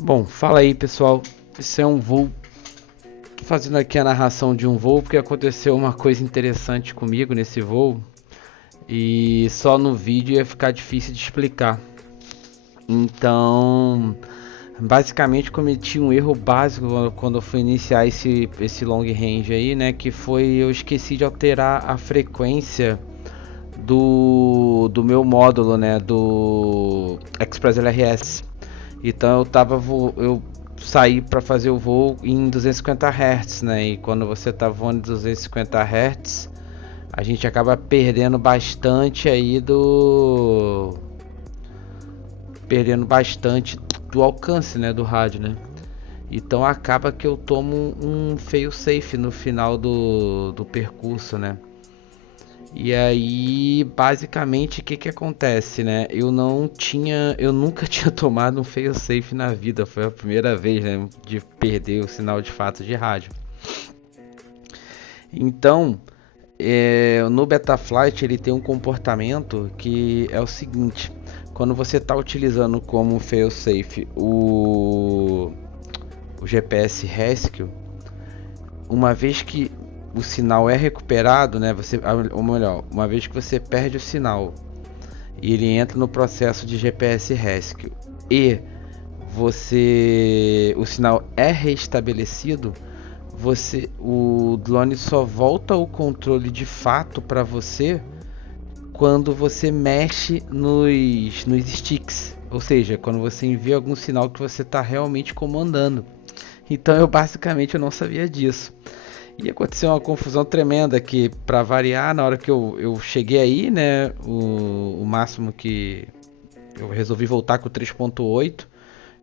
Bom, fala aí pessoal, esse é um voo, tô fazendo aqui a narração de um voo porque aconteceu uma coisa interessante comigo nesse voo e só no vídeo ia ficar difícil de explicar. Então, basicamente cometi um erro básico quando eu fui iniciar esse long range aí, né, que foi eu esqueci de alterar a frequência do meu módulo, né, do Express LRS. Então eu saí para fazer o voo em 250 Hz, né? E quando você tá voando em 250 Hz, a gente acaba perdendo bastante aí do alcance, né, do rádio, né? Então acaba que eu tomo um fail safe no final do percurso, né? E aí, basicamente, o que que acontece, né? Eu nunca tinha tomado um fail-safe na vida. Foi a primeira vez, né, de perder o sinal de fato de rádio. Então, no Betaflight ele tem um comportamento que é o seguinte: quando você está utilizando como fail-safe o GPS Rescue, uma vez que o sinal é recuperado, né? Ou melhor, uma vez que você perde o sinal e ele entra no processo de GPS Rescue e o sinal é restabelecido, o drone só volta o controle de fato para você quando você mexe nos sticks, ou seja, quando você envia algum sinal que você está realmente comandando. Então eu não sabia disso. E aconteceu uma confusão tremenda que, para variar, na hora que eu cheguei aí, né, o máximo que eu resolvi voltar com o 3.8.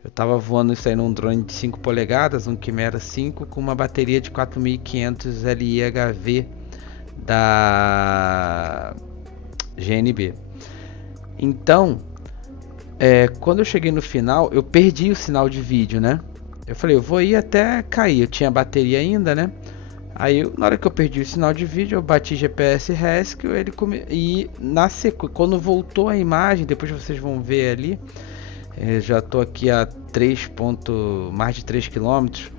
Eu tava voando isso aí num drone de 5 polegadas, um Chimera 5 com uma bateria de 4500 LiHV da GNB. Então, quando eu cheguei no final, eu perdi o sinal de vídeo, né? Eu falei, eu vou ir até cair. Eu tinha bateria ainda, né? Na hora que eu perdi o sinal de vídeo, eu bati GPS Rescue e quando voltou a imagem, depois vocês vão ver ali, já tô aqui a mais de 3 quilômetros.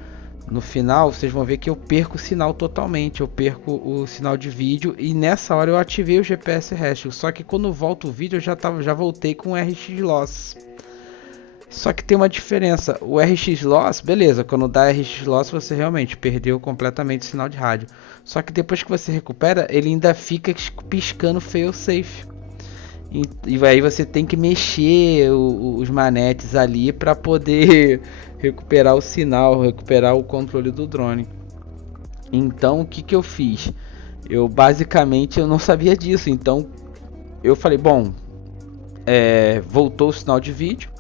No final, vocês vão ver que eu perco o sinal totalmente. Eu perco o sinal de vídeo e nessa hora eu ativei o GPS Rescue. Só que quando volta o vídeo, já voltei com o RX Loss. Só que tem uma diferença. O RX Loss, beleza, quando dá RX Loss você realmente perdeu completamente o sinal de rádio. Só que depois que você recupera, ele ainda fica piscando fail safe. E aí você tem que mexer os manetes ali para poder recuperar o sinal, recuperar o controle do drone. Então o que que eu fiz? Eu não sabia disso, então eu falei, bom, voltou o sinal de vídeo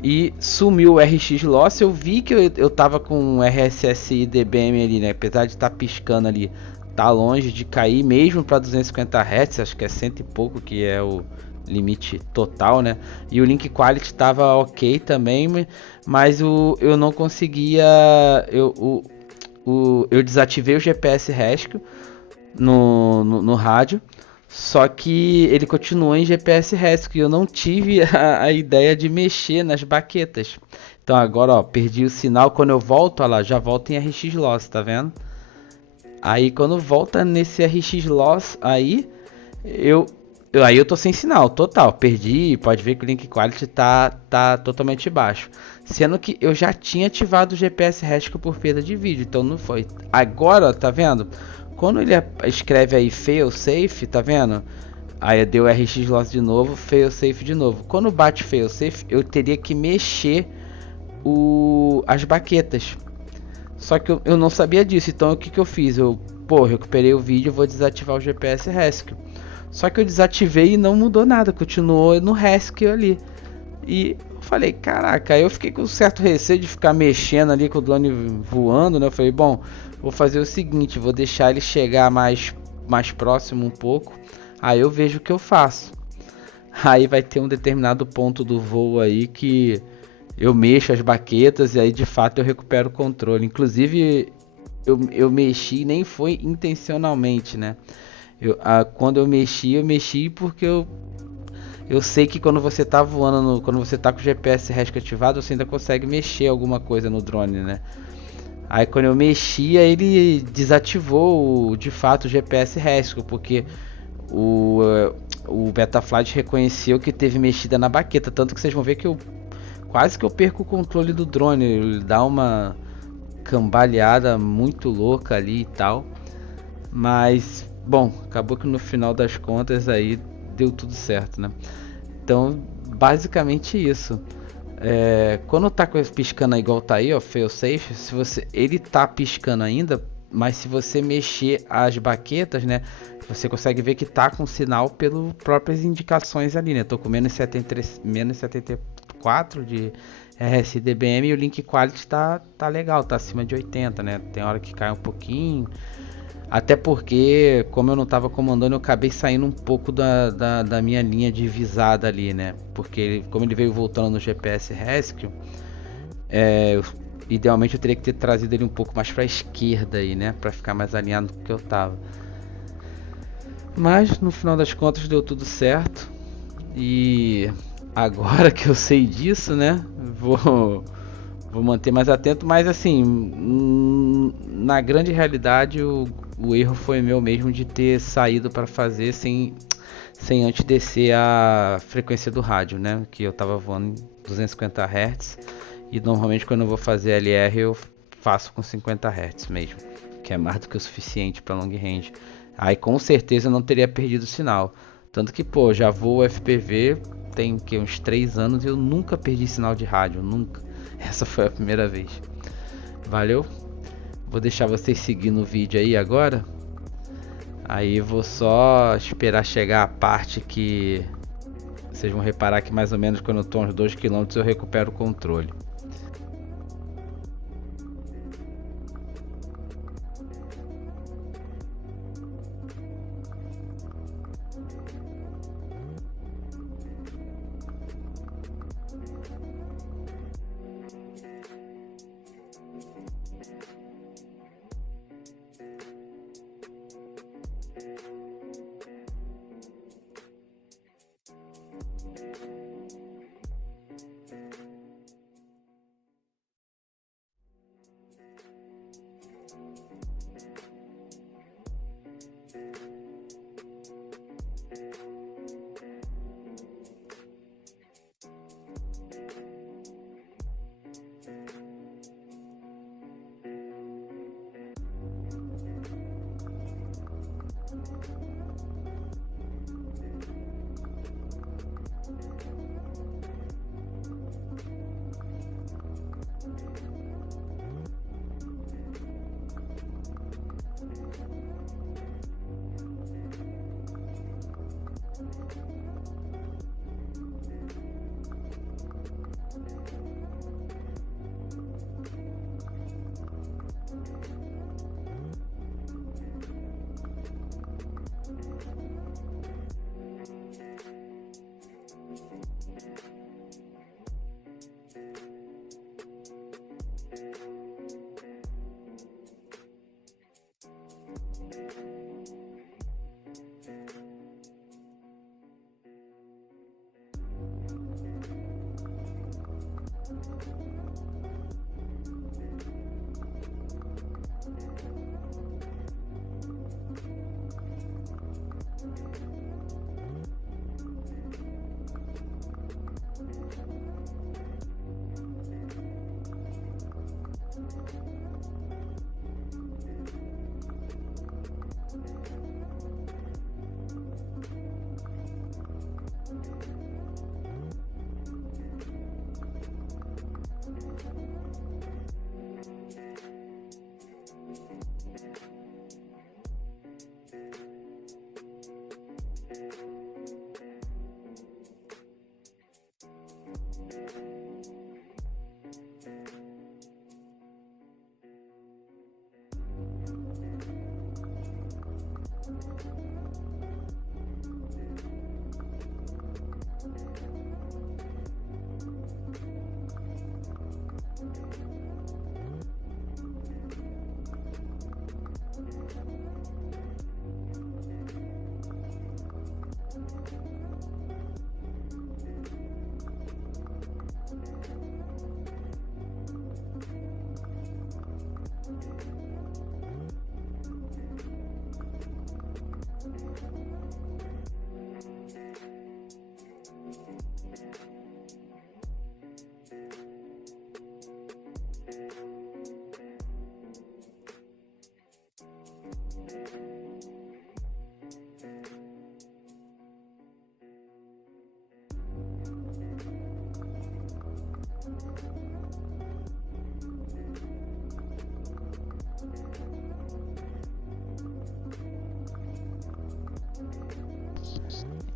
e sumiu o RX Loss. Eu vi que eu tava com o RSSI DBM ali, né? Apesar de estar piscando ali, tá longe de cair mesmo para 250 Hz, acho que é cento e pouco que é o limite total, né? E o link quality tava ok também, mas eu não conseguia. Eu desativei o GPS Rescue no rádio. Só que ele continuou em GPS Rescue e eu não tive a ideia de mexer nas baquetas. Então agora, ó, perdi o sinal. Quando eu volto, ó lá, já volta em RX Loss, tá vendo? Aí quando volta nesse RX Loss aí, eu, aí eu tô sem sinal, total. Perdi, pode ver que o link quality tá totalmente baixo. Sendo que eu já tinha ativado o GPS Rescue por perda de vídeo, então não foi. Agora, tá vendo? Quando ele escreve aí fail safe, tá vendo? Aí deu RX loss de novo, fail safe de novo. Quando bate fail safe, eu teria que mexer as baquetas. Só que eu não sabia disso, então o que que eu fiz? Recuperei o vídeo, vou desativar o GPS Rescue. Só que eu desativei e não mudou nada, continuou no Rescue ali. E eu falei, caraca, aí eu fiquei com um certo receio de ficar mexendo ali com o drone voando, né? Eu falei, bom, vou fazer o seguinte, vou deixar ele chegar mais próximo um pouco, aí eu vejo o que eu faço. Aí vai ter um determinado ponto do voo aí que eu mexo as baquetas e aí de fato eu recupero o controle. Inclusive eu mexi, nem foi intencionalmente, né? Quando eu mexi porque Eu sei que quando você tá voando, quando você tá com o GPS RESC ativado, você ainda consegue mexer alguma coisa no drone, né? Aí quando eu mexia, ele desativou de fato o GPS RESC, porque o, o Betaflight reconheceu que teve mexida na baqueta, tanto que vocês vão ver que eu quase que eu perco o controle do drone, ele dá uma cambaleada muito louca ali e tal. Mas, bom, acabou que no final das contas aí deu tudo certo, né? Então, basicamente isso. Quando tá piscando igual tá aí, ó, fail safe, se você, ele tá piscando ainda, mas se você mexer as baquetas, né, você consegue ver que tá com sinal pelas próprias indicações ali, né? Tô com menos 74 de RSDBM e o link quality tá legal, tá acima de 80, né? Tem hora que cai um pouquinho, até porque, como eu não estava comandando, eu acabei saindo um pouco da minha linha de visada ali, né? Porque como ele veio voltando no GPS Rescue, idealmente eu teria que ter trazido ele um pouco mais para a esquerda aí, né? Para ficar mais alinhado com o que eu tava. Mas no final das contas deu tudo certo. E agora que eu sei disso, né? Vou manter mais atento, mas assim, na grande realidade o erro foi meu mesmo de ter saído para fazer sem antes descer a frequência do rádio, né? Que eu tava voando em 250 Hz e normalmente quando eu vou fazer LR eu faço com 50 Hz mesmo, que é mais do que o suficiente para long range. Aí com certeza eu não teria perdido o sinal. Tanto que, pô, já vou FPV tem que uns 3 anos e eu nunca perdi sinal de rádio, nunca. Essa foi a primeira vez. Valeu? Vou deixar vocês seguindo o vídeo aí agora. Aí vou só esperar chegar a parte que vocês vão reparar que mais ou menos quando eu tô uns 2 km eu recupero o controle.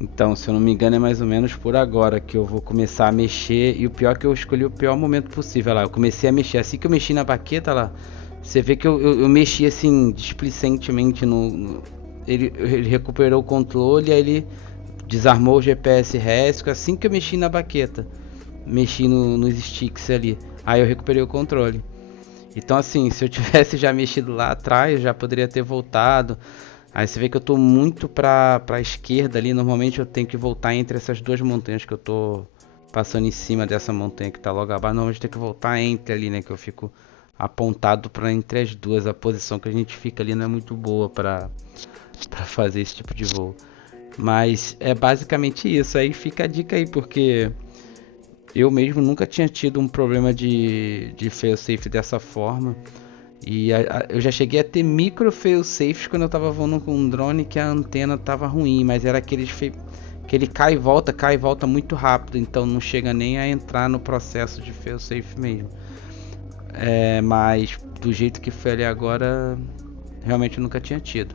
Então, se eu não me engano, é mais ou menos por agora que eu vou começar a mexer. E o pior é que eu escolhi o pior momento possível lá. Eu comecei a mexer. Assim que eu mexi na baqueta lá, você vê que eu mexi assim, displicentemente ele recuperou o controle, aí ele desarmou o GPS RESC. Assim que eu mexi na baqueta, mexi nos sticks ali. Aí eu recuperei o controle. Então, assim, se eu tivesse já mexido lá atrás, eu já poderia ter voltado. Aí você vê que eu tô muito pra esquerda ali. Normalmente eu tenho que voltar entre essas duas montanhas que eu tô passando em cima dessa montanha que tá logo abaixo. Normalmente eu tenho que voltar entre ali, né? Que eu fico apontado para entre as duas. A posição que a gente fica ali não é muito boa pra fazer esse tipo de voo. Mas é basicamente isso. Aí fica a dica aí, porque eu mesmo nunca tinha tido um problema de fail-safe dessa forma. E eu já cheguei a ter micro fail-safes quando eu tava voando com um drone que a antena tava ruim, mas era que ele cai e volta muito rápido, então não chega nem a entrar no processo de fail-safe mesmo. Mas do jeito que foi ali agora, realmente eu nunca tinha tido.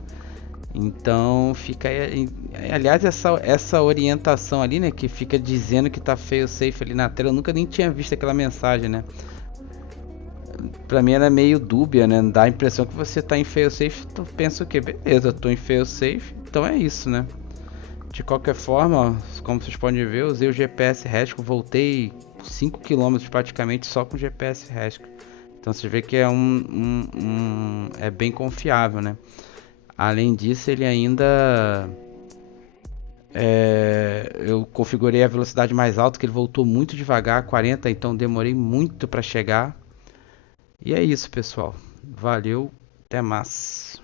Então fica aí. Aliás, essa orientação ali, né? Que fica dizendo que tá fail-safe ali na tela, eu nunca nem tinha visto aquela mensagem, né? Pra mim era meio dúbia, né? Dá a impressão que você tá em failsafe, tu pensa o quê? Beleza, eu tô em failsafe, então é isso, né? De qualquer forma, ó, como vocês podem ver, eu usei o GPS RESC, voltei 5 quilômetros praticamente só com o GPS RESC. Então você vê que é é bem confiável, né? Além disso, ele ainda eu configurei a velocidade mais alta, que ele voltou muito devagar, 40, então demorei muito para chegar. E é isso, pessoal. Valeu, até mais.